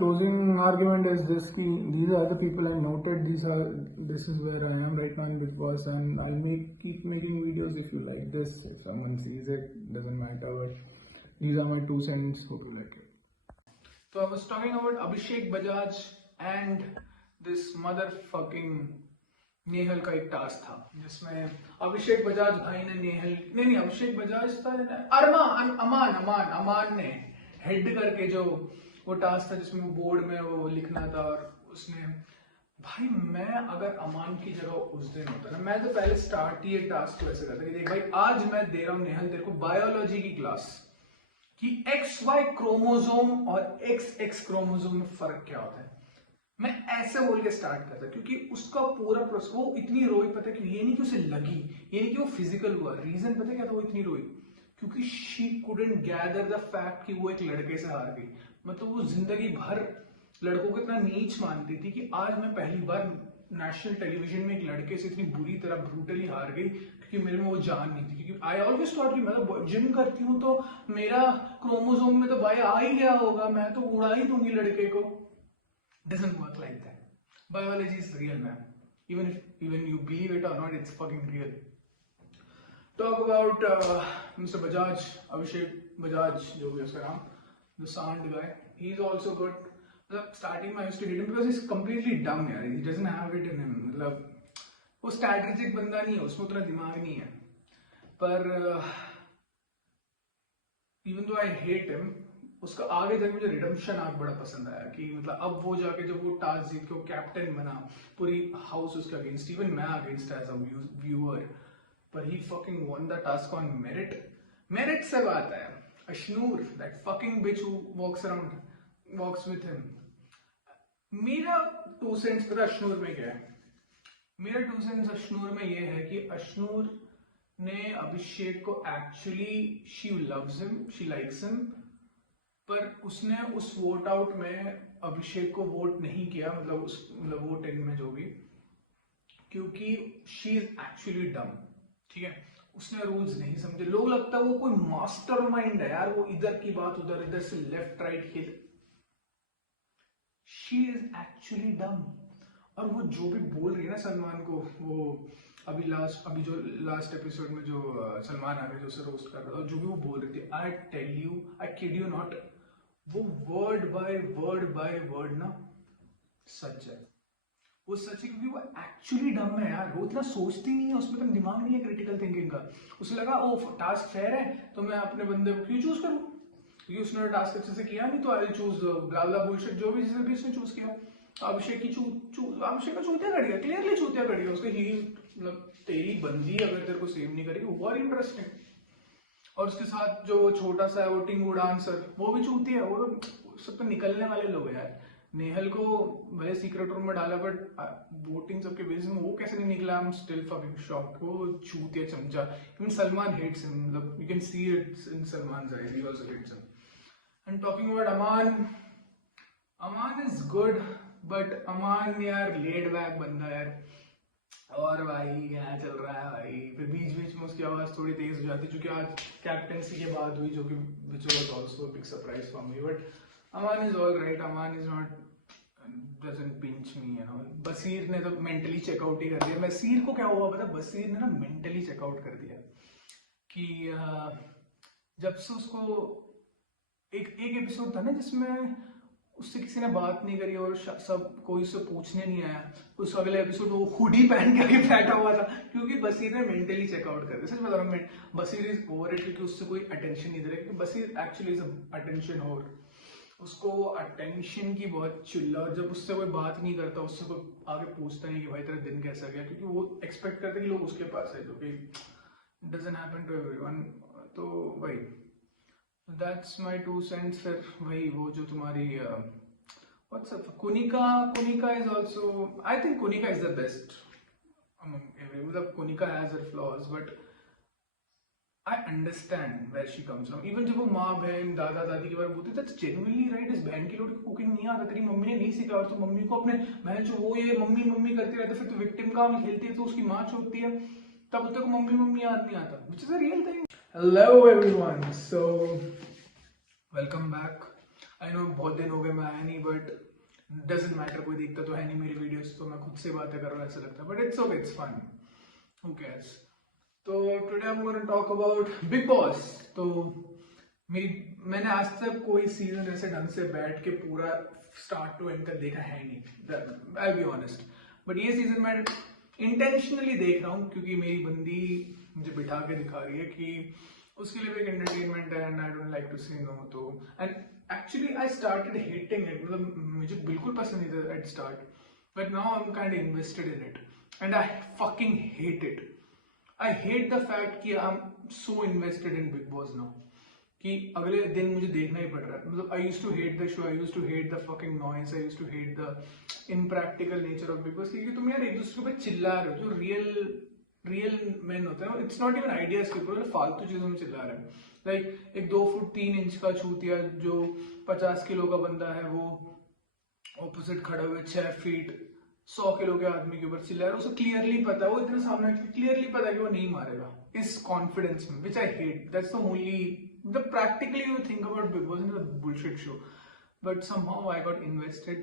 closing argument is this: these are the people I noted. This is where I am right now in Big Boss, and I'll keep making videos if you like this. If someone sees it, doesn't matter. But these are my 2 cents. Hope you like it. So I was talking about Abhishek Bajaj and this motherfucking Nehal का एक task था जिसमें अभिषेक बजाज भाई ने नेहल नहीं अभिषेक बजाज था अमान ने head करके जो वो टास्क था जिसमें वो बोर्ड में वो लिखना था और उसने भाई मैं अगर अमान की जगह उस दिन होता ना मैं तो पहले स्टार्ट ही एक टास्क को ऐसे करता कि देख भाई आज मैं दे रहा हूँ नेहल तेरे को बायोलॉजी की क्लास कि XY क्रोमोसोम और XX क्रोमोसोम में फर्क क्या होता है। मैं ऐसे बोल के स्टार्ट करता क्योंकि उसका पूरा प्रोसेस वो इतनी रोई पता कि ये नहीं कि उसे लगी ये नहीं कि वो फिजिकल हुआ रीजन पता क्या था वो इतनी रोई क्योंकि she couldn't gather the fact कि वो एक लड़के से हार गई। मतलब वो जिंदगी भर लड़कों को इतना नीच मानती थी कि आज मैं पहली बार नेशनल टेलीविजन में एक लड़के से इतनी बुरी तरह ब्रूटली हार गई क्योंकि मेरे में वो जान नहीं थी। क्योंकि आई ऑलवेज थॉट कि मैं तो जिम करती हूँ तो मेरा क्रोमोसोम में तो भाई आ ही गया होगा मैं तो उड़ा ही दूंगी लड़के को। Doesn't work like that. Biology is real, man. Even you believe it or not, it's fucking real. Talk about Mr. Bajaj, Abhishek Bajaj, जो भी उसका नाम, the sand guy. He's also good. मतलब starting में I used to hate him because he's completely dumb यार. He doesn't have it in him. मतलब वो strategic बंदा नहीं है, उसमें उतना दिमाग नहीं है. पर even though I hate him, उसका आगे जाके मुझे रिडम्पशन आर्क बड़ा पसंद आया कि मतलब अब वो जाके जब वो टास्क जीत के वो कैप्टन बना पूरी हाउस उसके अगेंस्ट इवन मैं अगेंस्ट एज अ व्यूअर पर he fucking won the task on merit से बात है। Ashnoor that fucking bitch who walks with him. मेरा 2 सेंट्स पता अशनूर में क्या है। मेरा 2 सेंट्स अशनूर में ये है कि अशनूर ने अभिषेक को actually she loves him she likes him पर उसने उस वोट आउट में अभिषेक को वोट नहीं किया मतलब वोट इन में जो भी क्योंकि शी इज एक्चुअली डम। ठीक है उसने रूल्स नहीं समझे। लोग लगता है वो कोई मास्टरमाइंड है यार वो इधर की बात उधर इधर से left right hill. She is actually डम और वो जो भी बोल रही है ना सलमान को वो अभी जो लास्ट एपिसोड में जो सलमान आ गया जो उसे रोस्ट कर रहा था जो भी वो बोल रही थी I tell you I kid you not वो वर्ड बाय वर्ड ना सच है। वो सच है क्योंकि वो एक्चुअली डम है यार। वो इतना सोचती नहीं है उसमें तो दिमाग नहीं है क्रिटिकल थिंकिंग का। उसे लगा ओ टास्क फेयर है तो मैं अपने बंदे को क्यों चूज करूं क्योंकि उसने टास्क अच्छे से किया नहीं तो आई चूज ब्ला बुलशिट जो भी जिसे भी उसने चूज किया। अभिषेक की अभिषेक का चूतिया कट गया क्लियरली चूतिया कट गया उसका ही मतलब तेरी बंदी अगर तेरे को सेव नहीं करेगी वो इंटरेस्टिंग। और उसके साथ जो छोटा सा वोटिंग वो डांसर वो भी चूती है। वो सब तो निकलने वाले लोग हैं यार। नेहल को भले सीक्रेट रूम में डाला बट वोटिंग सबके बेसिस में वो कैसे नहीं निकला I am still fucking shocked. वो चूतिया चमचा इवन सलमान हेट्स हिम मतलब you can see it in सलमान's eyes he also hates him. And talking about Amaan is good but Amaan यार लेड बैक बंदा यार। और भाई क्या चल रहा है भाई फिर बीच में उसकी आवाज थोड़ी तेज हो जाती क्योंकि आज कैप्टेंसी के बाद हुई जो कि which was also a big surprise for me but Aman is all right. Aman is not doesn't pinch me you know। बसीर ने तो मेंटली चेकआउट ही कर दिया। बसीर को क्या हुआ पता बसीर ने ना मेंटली चेकआउट कर दिया कि जब से उसको एक एपिसोड था ना जिसमें उससे किसी ने बात नहीं करी और सब कोई उससे पूछने नहीं आया। उस अगले एपिसोड में वो हुडी पहन के बैठा हुआ था क्योंकि बसीर ने मेंटली चेकआउट कर दिया। सच बता रहा हूँ बसीर इज ओवर इट क्योंकि उससे कोई अटेंशन नहीं दे रहा क्योंकि बसीर एक्चुअली इज अटेंशन होर। उसको अटेंशन की बहुत चिल्ला और जब उससे कोई बात नहीं करता उससे कोई आगे पूछता नहीं कि भाई तेरा दिन कैसा गया क्योंकि वो एक्सपेक्ट करते कि लोग उसके पास है जो कि डजंट हैपन टू एवरीवन। तो भाई दैट्स माय 2 सेंट्स। फिर वही वो जो तुम्हारी what's up Kunika is also I think Kunika is the best मतलब Kunika has her flaws but I understand where she comes from. Even जब वो माँ बहन दादा दादी के बारे में बोलती दैट्स जेन्युइनली राइट। इस बहन की लोग कुकिंग नहीं आता तेरी मम्मी ने नहीं सिखाया और तो मम्मी को अपने बहन जो वो ये मम्मी करती रहती फिर तो विक्टिम का खेलती है तो उसकी माँ चोटती है तब तक मम्मी याद नहीं आता which is a real thing. Hello everyone, so welcome back. I know बहुत दिन हो गए मैं आया नहीं बट डजंट मैटर, कोई देखता तो है नहीं मेरी वीडियोस, तो मैं खुद से बातें कर रहा हूँ ऐसा लगता है, but it's okay, it's fun, who cares. तो today I am gonna talk about Bigg Boss. तो मैंने आज तक कोई सीजन ऐसे ढंग से बैठ के पूरा स्टार्ट टू एंड तक देखा है नहीं, आई बी ऑनेस्ट। बट ये सीजन मैं इंटेंशनली देख रहा हूँ क्योंकि मेरी बंदी मुझे बिठा के दिखा रही है कि उसके लिए भी एक एंटरटेनमेंट है and I don't like to say no. तो and actually I started hating it, मतलब मुझे बिल्कुल पसंद नहीं था at start, but now I am kind of invested in it and I fucking hate it. I hate the fact कि I am so invested in Bigg Boss now कि अगले दिन मुझे देखना ही पड़ रहा है। मतलब I used to hate the show, I used to hate the fucking noise, I used to hate the impractical nature of Bigg Boss, क्योंकि तुम यार एक दूसरे पे चिल्ला रहे हो, जो रियल मैन होते हैं, इट्स नॉट इवन आइडियाज के ऊपर, फालतू चीजों में चिल्ला रहे हैं। लाइक एक 2 फुट 3 इंच का छूतिया जो 50 किलो का बंदा है, वो ऑपोजिट खड़े हुए 6 फीट 100 किलो के आदमी के ऊपर चिल्ला रहा है, उसे क्लियरली पता है, वो इतना सामने क्लियरली पता है कि वो नहीं मारेगा, इस कॉन्फिडेंस में, which I hate. That's the only practically you think about Big Boss is a bullshit show, but somehow I got invested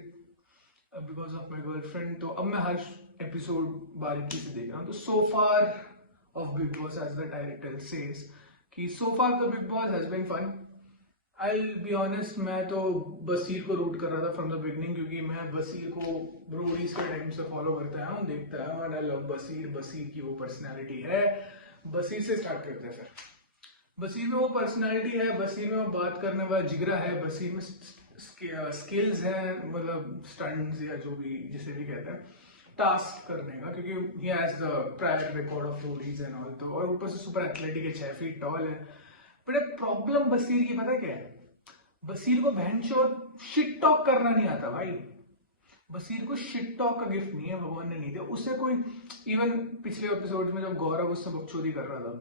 because of my girlfriend. तो अब मैं हर एपिसोड बारीकी से देख रहा हूँ। तो so far of Big Boss, as the title says, कि so far the Big Boss has been fun. I'll be honest, मैं तो बसीर को रूट कर रहा था from the beginning, क्योंकि मैं बसीर को ब्रोडीज के टाइम से फॉलो करता हूँ, देखता हूँ, and I love बसीर। बसीर की वो पर्सनैलिटी है। बसीर से स्टार्ट करते हैं फिर। बसीर में वो पर्सनालिटी है, बसीर में वो बात करने वाला जिगरा है, बसीर में स्किल्स है, मतलब स्टंट्स या जो भी जिसे भी कहते हैं, टास्क करने का, क्योंकि he has the prior record of Roadies and all. तो और ऊपर से सुपर एथलेटिक है, 6 फीट टॉल है। बट प्रॉब्लम बसीर की पता क्या है? बसीर को भैंचोद शिट टॉक करना नहीं आता भाई। बसीर को शिट टॉक का गिफ्ट नहीं है, भगवान ने नहीं दिया उसे कोई। इवन पिछले एपिसोड में जब गौरव उससे बकचोदी कर रहा था,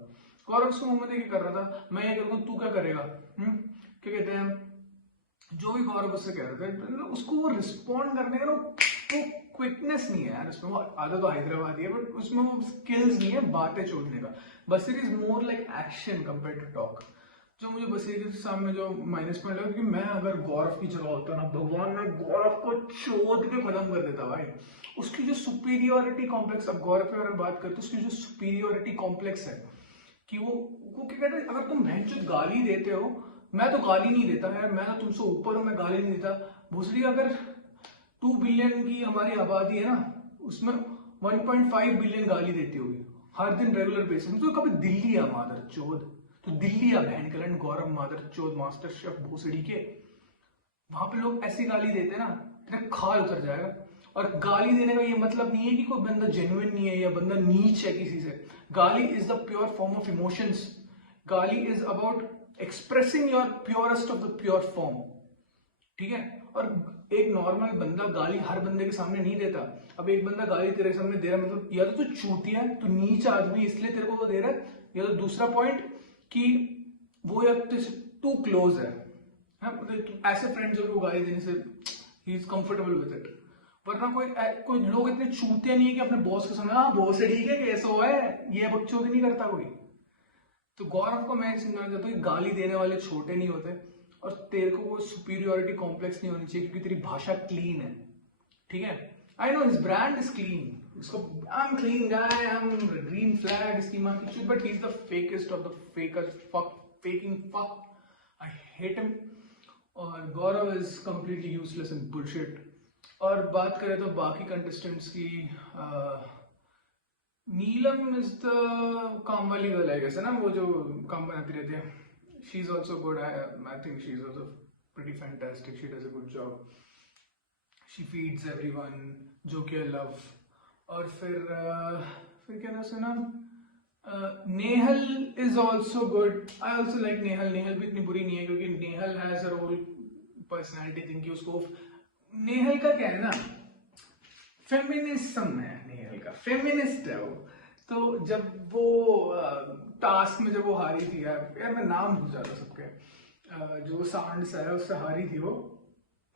गौरव उसको मुंह में कर रहा था, मैं ये करूंगा तू क्या करेगा, क्या कहते हैं, जो भी गौरव उससे कह रहे थे, उसको वो रिस्पॉन्ड करने का वो क्विकनेस नहीं है यार उसमें। वो आधा तो हैदराबादी है, बट उसमें वो स्किल्स नहीं है बातें छोड़ने का। Baseer is more like action compare to talk, जो मुझे बसीर के सामने जो माइनस पॉइंट लगा। क्योंकि मैं अगर गौरव की जगह होता ना, भगवान, मैं गौरव को चोद के खत्म कर देता भाई। उसकी जो सुपीरियोरिटी कॉम्प्लेक्स, अब गौरव की अगर बात करते, उसकी जो सुपीरियोरिटी कॉम्प्लेक्स है कि वो क्या कहते हैं, अगर तुम भैंचोद गाली देते हो, मैं तो गाली नहीं देता यार, मैं तो तुमसे ऊपर हूं, मैं गाली नहीं देता। भूसड़ी, अगर 2 बिलियन की हमारी आबादी है ना, उसमें 1.5 बिलियन गाली देती होगी हर दिन रेगुलर बेसिस में। तो कभी दिल्ली या मादर चोद, तो दिल्ली या बहन कलन गौरव मादर चोद मास्टर शेफ भूसड़ी के, वहां पे लोग ऐसी गाली देते ना, तेरा खाल उतर जाएगा। और गाली देने का ये मतलब नहीं है कि कोई बंदा जेन्युइन नहीं है या बंदा नीच है किसी से। गाली is the pure form of emotions. गाली is about expressing your purest of the pure form, ठीक है। और एक नॉर्मल बंदा गाली हर बंदे के सामने नहीं देता। अब एक बंदा गाली तेरे सामने दे रहा है, मतलब या तो तू चूतिया है, तू नीच आदमी इसलिए तेरे को वो दे रहा है, या तो दूसरा पॉइंट कि वो या टू क्लोज है, ऐसे फ्रेंड्स को गाली देने से he is comfortable with it. वरना कोई लोग इतने चूते नहीं है कि अपने बॉस के सामने, हाँ बॉस है ठीक है कैसा है, ये बकचोदी नहीं करता कोई। तो गौरव को मैं समझाना चाहता हूँ, गाली देने वाले छोटे नहीं होते, और तेरे को वो सुपीरियोरिटी कॉम्प्लेक्स नहीं होनी चाहिए, क्योंकि तेरी भाषा क्लीन है, ठीक है। I know his brand is clean, इसको I am clean guy, I am green flag, इसकी मां की चूत, but he is the fakest of the fakers, faking fuck, I hate him. और Gaurav is completely useless and bullshit. और बात करें तो बाकी कंटेस्टेंट्स की, नीलम इज द काम वाली गर्ल है कैसे ना, वो जो काम बनाती रहती है, she is also good. I think she is also pretty fantastic, she does a good job, she feeds everyone, जो कि आई लव। और फिर क्या नाम सुना, Nehal is also good, I also like Nehal. Nehal भी इतनी बुरी नहीं है, क्योंकि Nehal has a role personality thing कि उसको, नेहल का क्या है ना, फेमिनिज्म है, नेहल का फेमिनिस्ट है वो। तो जब वो टास्क में जब वो हारी थी, यार मैं नाम भूल जाता सबके, जो सांड सा है उससे हारी थी वो,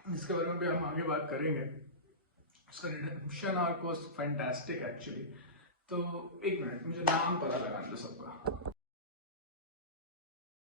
जिसके बारे में भी हम आगे बात करेंगे। उसका redemption arc was fantastic actually. तो एक मिनट, मुझे नाम पता लगाना था सबका।